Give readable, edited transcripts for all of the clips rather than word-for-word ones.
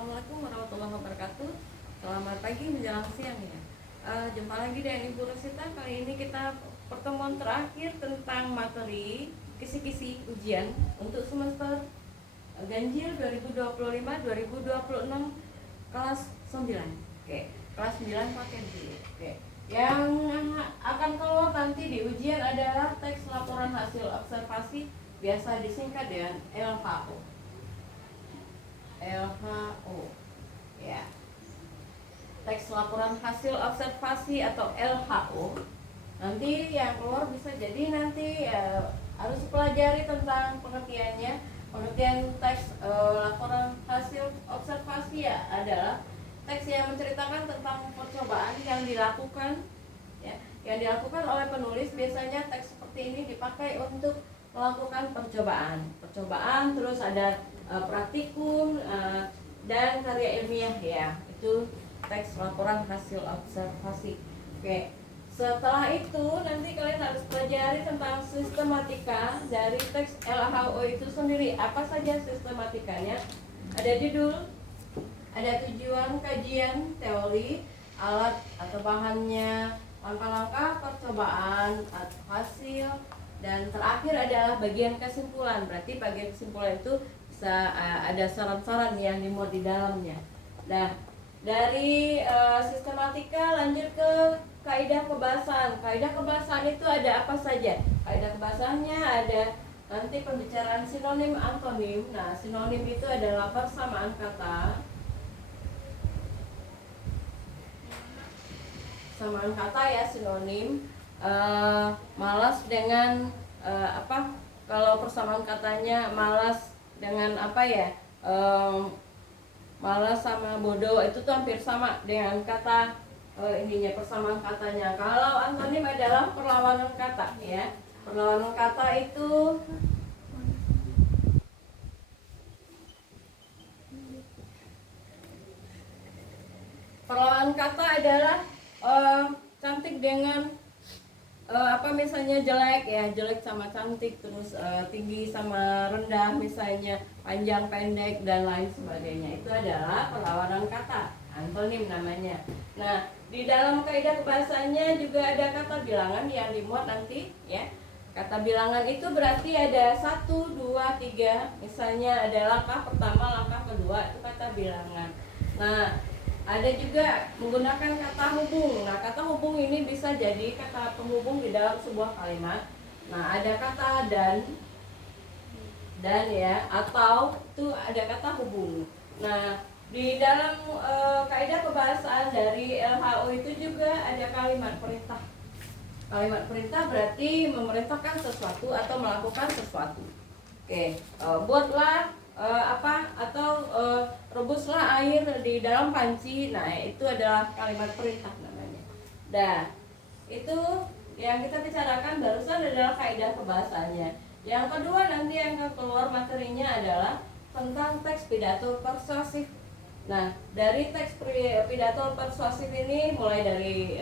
Assalamualaikum warahmatullahi wabarakatuh. Selamat pagi menjelang siang ya. Jumpa lagi dengan Ibu Rosita. Kali ini kita pertemuan terakhir tentang materi kisi-kisi ujian untuk semester ganjil 2025-2026 kelas 9. Oke, kelas 9 paket B. Oke. Yang akan keluar nanti di ujian adalah teks laporan hasil observasi, biasa disingkat dengan LHO. LHO ya, teks laporan hasil observasi atau LHO. Nanti yang keluar bisa jadi nanti harus pelajari tentang pengertiannya. Pengertian teks laporan hasil observasi ya adalah teks yang menceritakan tentang percobaan yang dilakukan ya, yang dilakukan oleh penulis. Biasanya teks seperti ini dipakai untuk melakukan percobaan, terus ada praktikum dan karya ilmiah ya. Itu teks laporan hasil observasi. Oke. Setelah itu nanti kalian harus pelajari tentang sistematika dari teks LHO itu sendiri. Apa saja sistematikanya? Ada judul, ada tujuan kajian teori, alat atau bahannya, langkah-langkah percobaan atau hasil, dan terakhir adalah bagian kesimpulan. Berarti bagian kesimpulan itu bisa ada saran-saran yang dimuat di dalamnya. Nah, dari sistematika lanjut ke kaidah kebahasan. Kaidah kebahasan itu ada apa saja? Kaidah kebahasannya ada nanti pembicaraan sinonim antonim. Nah, sinonim itu adalah persamaan kata. Persamaan kata ya, sinonim. Malas dengan apa? Kalau persamaan katanya malas dengan apa ya, malas sama bodoh itu tuh hampir sama dengan kata ininya, persamaan katanya. Kalau antonim adalah perlawanan kata ya. Perlawanan kata itu adalah cantik dengan apa misalnya jelek ya, jelek sama cantik, terus tinggi sama rendah misalnya, panjang pendek dan lain sebagainya. Itu adalah perlawanan kata, antonim namanya. Nah, di dalam kaidah kebahasannya juga ada kata bilangan yang dimuat nanti ya. Kata bilangan itu berarti ada 1, 2, 3. Misalnya ada langkah pertama, langkah kedua, itu kata bilangan. Nah, ada juga menggunakan kata hubung. Nah, kata hubung ini bisa jadi kata penghubung di dalam sebuah kalimat. Nah, ada kata dan ya, atau itu ada kata hubung. Nah, di dalam kaidah kebahasaan dari LHO itu juga ada kalimat perintah. Kalimat perintah berarti memerintahkan sesuatu atau melakukan sesuatu. Oke, buatlah rebuslah air di dalam panci. Nah, itu adalah kalimat perintah namanya. Nah, itu yang kita bicarakan barusan adalah kaidah kebahasannya. Yang kedua nanti yang akan keluar materinya adalah tentang teks pidato persuasif. Nah, dari teks pidato persuasif ini mulai dari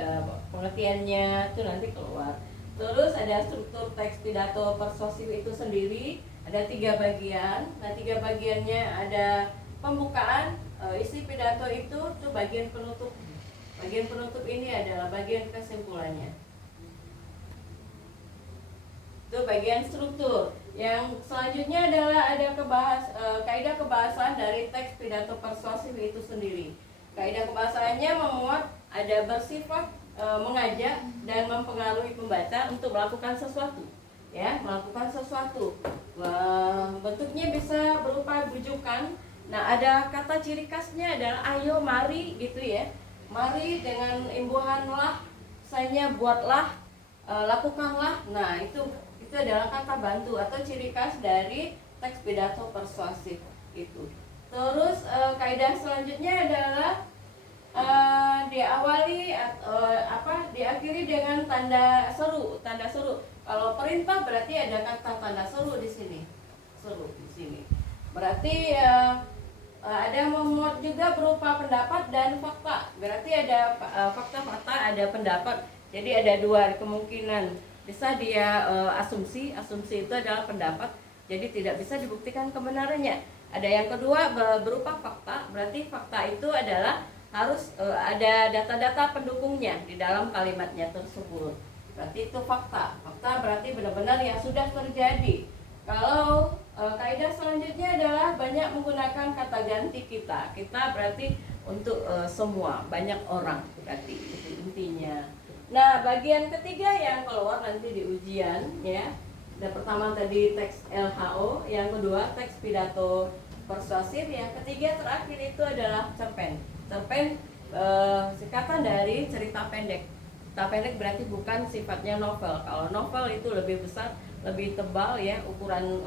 pengertiannya itu nanti keluar. Terus ada struktur teks pidato persuasif itu sendiri. Ada 3 bagian. Nah, 3 bagiannya ada pembukaan, isi pidato itu tuh bagian penutup. Bagian penutup ini adalah bagian kesimpulannya. Itu bagian struktur. Yang selanjutnya adalah ada kaidah kebahasan dari teks pidato persuasif itu sendiri. Kaidah kebahasannya memuat ada bersifat mengajak dan mempengaruhi pembaca untuk melakukan sesuatu. Ya, melakukan sesuatu. Bentuknya bisa berupa bujukan. Nah, ada kata ciri khasnya adalah ayo, mari gitu ya. Mari dengan imbuhan lah, misalnya buatlah, lakukanlah. Nah, itu adalah kata bantu atau ciri khas dari teks pidato persuasif itu. Terus kaidah selanjutnya adalah diakhiri dengan tanda seru. Tanda seru. Kalau perintah berarti ada kata tanda seru di sini. Seru di sini. Berarti ada memuat juga berupa pendapat dan fakta. Berarti ada fakta-fakta, ada pendapat. Jadi ada 2 kemungkinan. Bisa dia asumsi itu adalah pendapat. Jadi tidak bisa dibuktikan kebenarannya. Ada yang kedua berupa fakta, berarti fakta itu adalah harus ada data-data pendukungnya di dalam kalimatnya tersebut. Berarti itu fakta. Fakta berarti benar-benar yang sudah terjadi. Kalau kaidah selanjutnya adalah banyak menggunakan kata ganti kita. Kita berarti untuk semua, banyak orang berarti itu intinya. Nah, bagian ketiga yang keluar nanti di ujian ya. Yang pertama tadi teks LHO, yang kedua teks pidato persuasif, yang ketiga terakhir itu adalah cerpen. Cerpen singkatan dari cerita pendek. Cerita pendek berarti bukan sifatnya novel. Kalau novel itu lebih besar, lebih tebal ya, ukuran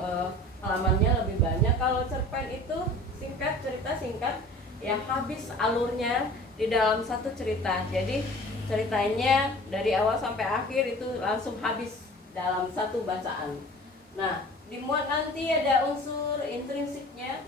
halamannya lebih banyak. Kalau cerpen itu singkat, cerita singkat yang habis alurnya di dalam satu cerita. Jadi ceritanya dari awal sampai akhir itu langsung habis dalam satu bacaan. Nah, dimuat nanti ada unsur intrinsiknya.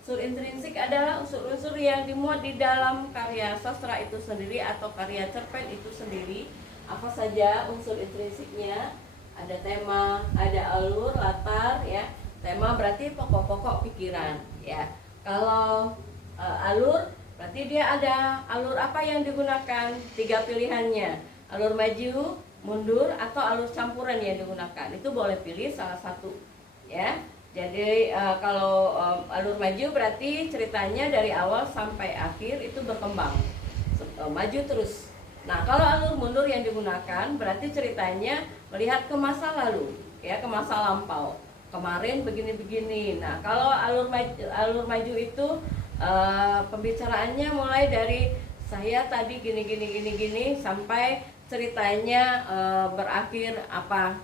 Unsur intrinsik adalah unsur-unsur yang dimuat di dalam karya sastra itu sendiri atau karya cerpen itu sendiri. Apa saja unsur intrinsiknya? Ada tema, ada alur, latar ya. Tema berarti pokok-pokok pikiran ya. Kalau alur berarti dia ada alur apa yang digunakan? 3 pilihannya. Alur maju, mundur, atau alur campuran yang digunakan. Itu boleh pilih salah satu ya. Jadi kalau alur maju berarti ceritanya dari awal sampai akhir itu berkembang, maju terus. Nah, kalau alur mundur yang digunakan berarti ceritanya melihat ke masa lalu ya, ke masa lampau. Kemarin begini-begini. Nah, kalau alur maju itu pembicaraannya mulai dari saya tadi gini sampai ceritanya berakhir apa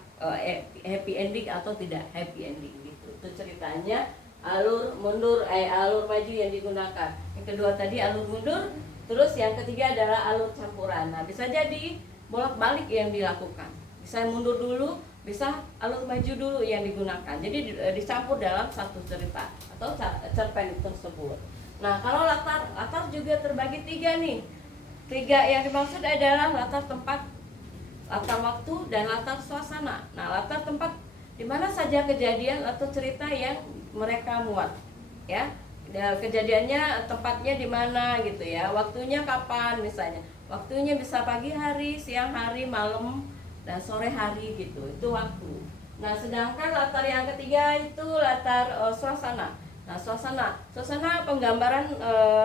happy ending atau tidak happy ending gitu. Itu ceritanya alur mundur alur maju yang digunakan. Yang kedua tadi alur mundur, terus yang ketiga adalah alur campuran. Nah, bisa jadi bolak-balik yang dilakukan. Bisa mundur dulu, bisa alur maju dulu yang digunakan. Jadi dicampur dalam satu cerita atau cerpen tersebut. Nah, kalau latar juga terbagi 3 nih. 3 yang dimaksud adalah latar tempat, latar waktu, dan latar suasana. Nah, latar tempat di mana saja kejadian atau cerita yang mereka muat, ya. Kejadiannya tempatnya di mana gitu ya. Waktunya kapan misalnya. Waktunya bisa pagi hari, siang hari, malam, dan sore hari gitu. Itu waktu. Nah, sedangkan latar yang ketiga itu latar suasana. Nah, suasana penggambaran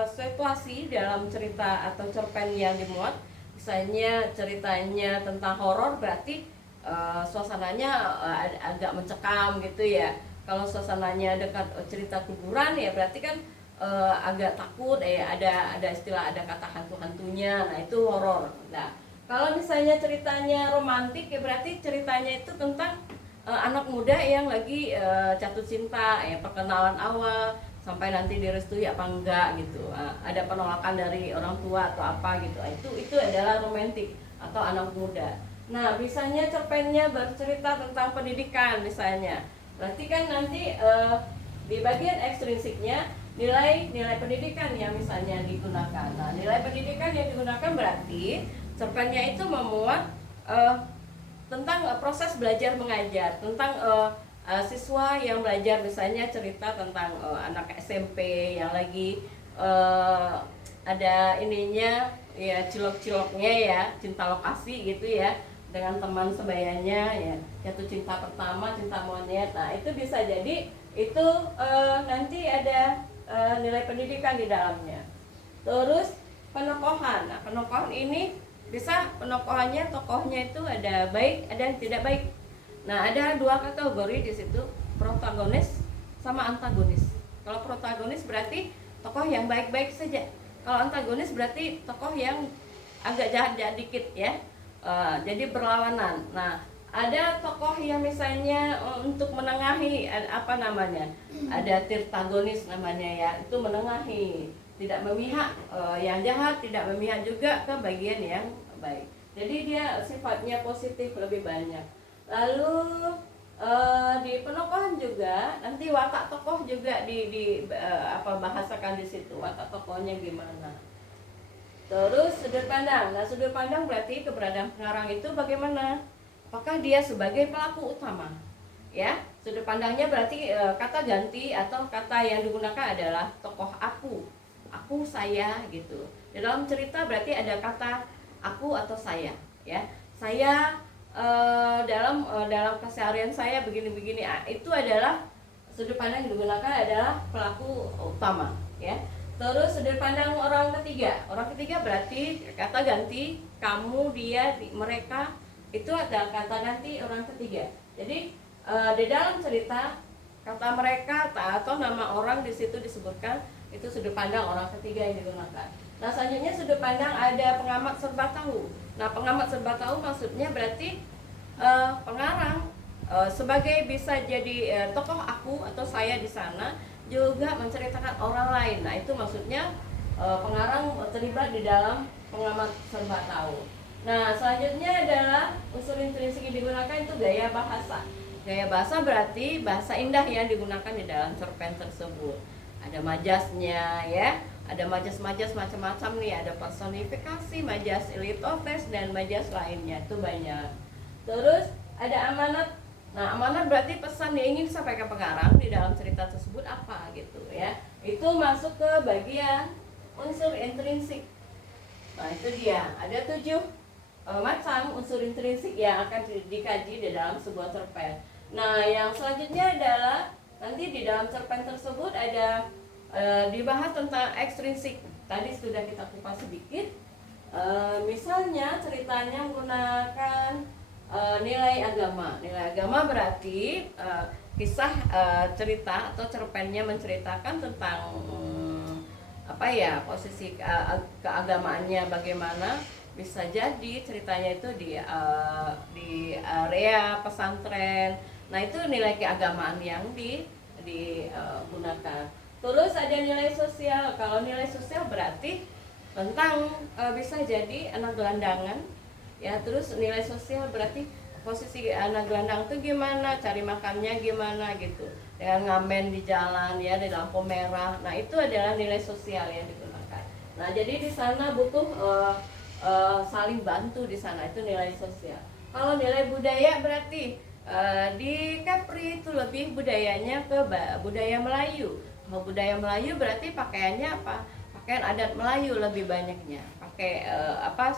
situasi dalam cerita atau cerpen yang dimuat. Misalnya ceritanya tentang horor berarti suasananya agak mencekam gitu ya. Kalau suasananya dekat cerita kuburan ya berarti kan agak takut ya, ada istilah, ada kata hantu-hantunya. Nah, itu horor. Nah, kalau misalnya ceritanya romantis ya berarti ceritanya itu tentang anak muda yang lagi jatuh cinta ya, perkenalan awal sampai nanti direstui apa enggak gitu. Ada penolakan dari orang tua atau apa gitu. Itu adalah romantis atau anak muda. Nah, misalnya cerpennya bercerita tentang pendidikan misalnya. Berarti kan nanti di bagian ekstrinsiknya nilai pendidikan yang misalnya digunakan. Nah, nilai pendidikan yang digunakan berarti cerpennya itu memuat tentang proses belajar mengajar, tentang siswa yang belajar, misalnya cerita tentang anak SMP yang lagi ada ininya ya, cilok-ciloknya ya, cinta lokasi gitu ya, dengan teman sebayanya ya, jatuh cinta pertama, cinta monyet. Nah, itu bisa jadi itu nanti ada nilai pendidikan di dalamnya. Terus penokohan. Nah, penokohan ini bisa penokohannya, tokohnya itu ada baik, ada yang tidak baik. Nah, ada 2 kategori di situ, protagonis sama antagonis. Kalau protagonis berarti tokoh yang baik-baik saja. Kalau antagonis berarti tokoh yang agak jahat-jahat dikit ya. Jadi berlawanan. Nah, ada tokoh yang misalnya untuk menengahi apa namanya? Ada tirtagonis namanya ya, itu menengahi, tidak memihak yang jahat, tidak memihak juga ke bagian yang baik. Jadi dia sifatnya positif lebih banyak. Lalu di penokohan juga nanti watak tokoh juga bahasakan di situ, watak tokohnya gimana. Terus sudut pandang. Nah, sudut pandang berarti keberadaan pengarang itu bagaimana? Apakah dia sebagai pelaku utama? Ya, Sudut pandangnya berarti kata ganti atau kata yang digunakan adalah tokoh aku, saya gitu. Di dalam cerita berarti ada kata aku atau saya, ya. Saya dalam keseharian saya begini-begini. Itu adalah sudut pandang yang digunakan adalah pelaku utama, ya. Terus sudut pandang orang ketiga berarti kata ganti kamu, dia, mereka, itu ada kata ganti orang ketiga. Jadi di dalam cerita kata mereka atau nama orang di situ disebutkan, itu sudut pandang orang ketiga yang digunakan. Nah, selanjutnya sudut pandang ada pengamat serba tahu. Nah, pengamat serba tahu maksudnya berarti pengarang sebagai bisa jadi tokoh aku atau saya di sana juga menceritakan orang lain. Nah, itu maksudnya pengarang terlibat di dalam pengamat serba tahu. Nah, selanjutnya adalah unsur intrinsik yang digunakan itu gaya bahasa. Gaya bahasa berarti bahasa indah yang digunakan di dalam cerpen tersebut. Ada majasnya, ya. Ada majas-majas macam-macam nih, ada personifikasi, majas elitoves dan majas lainnya, itu banyak. Terus ada amanat. Nah, amanat berarti pesan yang ingin disampaikan pengarang di dalam cerita tersebut apa gitu, ya. Itu masuk ke bagian unsur intrinsik. Nah, itu dia. Ada 7 macam unsur intrinsik yang akan dikaji di dalam sebuah cerpen. Nah, yang selanjutnya adalah nanti di dalam cerpen tersebut ada dibahas tentang ekstrinsik. Tadi sudah kita kupas sedikit. Misalnya ceritanya menggunakan nilai agama. Nilai agama berarti kisah cerita atau cerpennya menceritakan tentang posisi keagamaannya bagaimana. Bisa jadi ceritanya itu di area pesantren. Nah, itu nilai keagamaan yang digunakan. Terus ada nilai sosial. Kalau nilai sosial berarti tentang bisa jadi anak gelandangan, ya. Terus nilai sosial berarti posisi anak gelandang itu gimana, cari makannya gimana gitu, dengan ngamen di jalan, ya, di lampu merah. Nah, itu adalah nilai sosial yang digunakan. Nah, jadi di sana butuh saling bantu di sana, itu nilai sosial. Kalau nilai budaya berarti di Kepri itu lebih budayanya ke budaya Melayu. Kalau budaya Melayu berarti pakaiannya apa? Pakaian adat Melayu lebih banyaknya. Pakai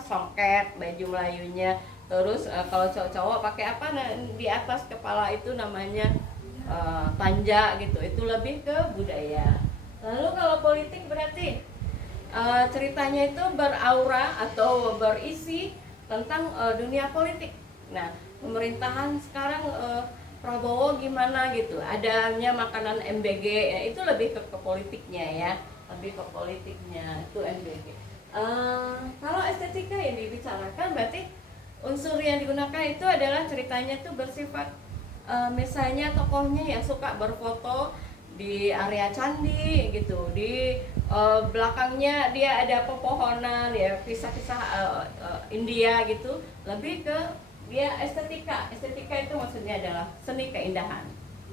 songket, baju Melayunya. Terus kalau cowok-cowok pakai apa di atas kepala itu namanya tanja gitu. Itu lebih ke budaya. Lalu kalau politik berarti ceritanya itu beraura atau berisi tentang dunia politik. Nah, pemerintahan sekarang Prabowo gimana gitu, adanya makanan MBG, ya, itu lebih ke politiknya, ya, lebih ke politiknya itu MBG. Kalau estetika yang dibicarakan berarti unsur yang digunakan itu adalah ceritanya itu bersifat misalnya tokohnya yang suka berfoto di area candi gitu, di belakangnya dia ada pepohonan, ya, kisah-kisah India gitu, lebih ke dia estetika itu maksudnya adalah seni keindahan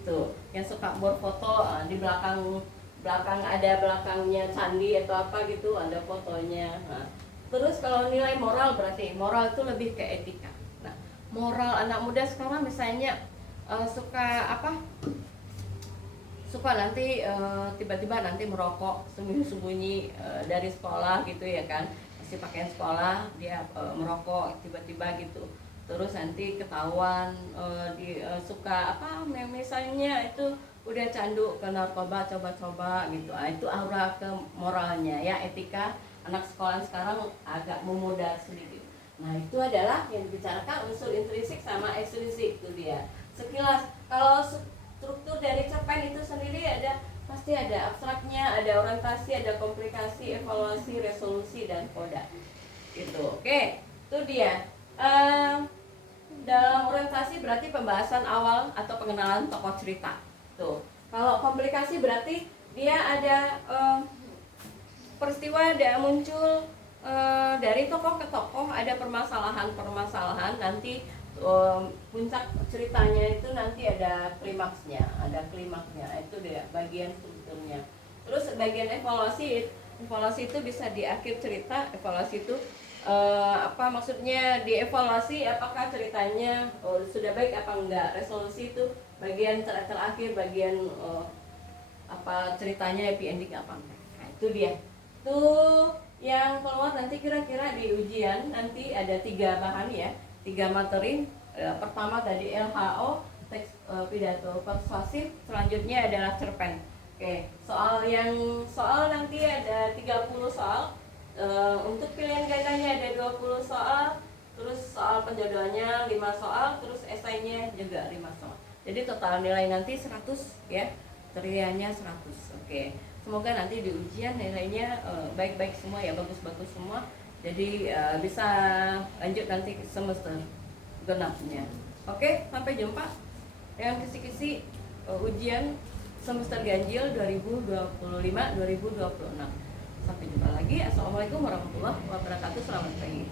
tuh, yang suka berfoto di belakang ada belakangnya candi atau apa gitu, ada fotonya. Nah, terus kalau nilai moral berarti moral itu lebih ke etika. Nah, moral anak muda sekarang misalnya suka nanti tiba-tiba nanti merokok sembunyi-sembunyi dari sekolah gitu, ya kan, masih pakaian sekolah dia merokok tiba-tiba gitu. Terus nanti ketahuan suka misalnya itu udah candu ke narkoba, coba-coba gitu. Itu aura ke moralnya, ya, etika anak sekolah sekarang agak memudar sedikit. Nah, itu adalah yang dibicarakan unsur intrinsik sama ekstrinsik, itu dia. Sekilas kalau struktur dari cerpen itu sendiri pasti ada abstraknya, ada orientasi, ada komplikasi, evaluasi, resolusi, dan koda. Gitu. Oke, itu dia. Dalam orientasi berarti pembahasan awal atau pengenalan tokoh cerita. Tuh. Kalau komplikasi berarti dia ada peristiwa yang muncul dari tokoh ke tokoh, ada permasalahan, nanti puncak ceritanya itu nanti ada klimaksnya, itu dia bagian strukturnya. Terus bagian evaluasi itu bisa di akhir cerita. Evaluasi itu apa maksudnya dievaluasi apakah ceritanya sudah baik apa enggak. Resolusi itu bagian terakhir, bagian apa ceritanya happy ending apa enggak. Nah itu dia tuh yang keluar nanti kira-kira di ujian. Nanti ada 3 bahan ya, 3 materi. Pertama tadi LHO, teks pidato persuasif, selanjutnya adalah cerpen. Oke, soal nanti ada 30 soal. Untuk pilihan gandanya ada 20 soal, terus soal penjodohannya 5 soal, terus esainya juga 5 soal. Jadi total nilai nanti 100 ya, teriannya 100. Oke, semoga nanti di ujian nilainya baik-baik semua ya, bagus-bagus semua. Jadi bisa lanjut nanti ke semester genapnya. Oke, sampai jumpa dengan kisi-kisi ujian semester ganjil 2025-2026. Sampai jumpa lagi. Assalamualaikum warahmatullahi wabarakatuh. Selamat pagi.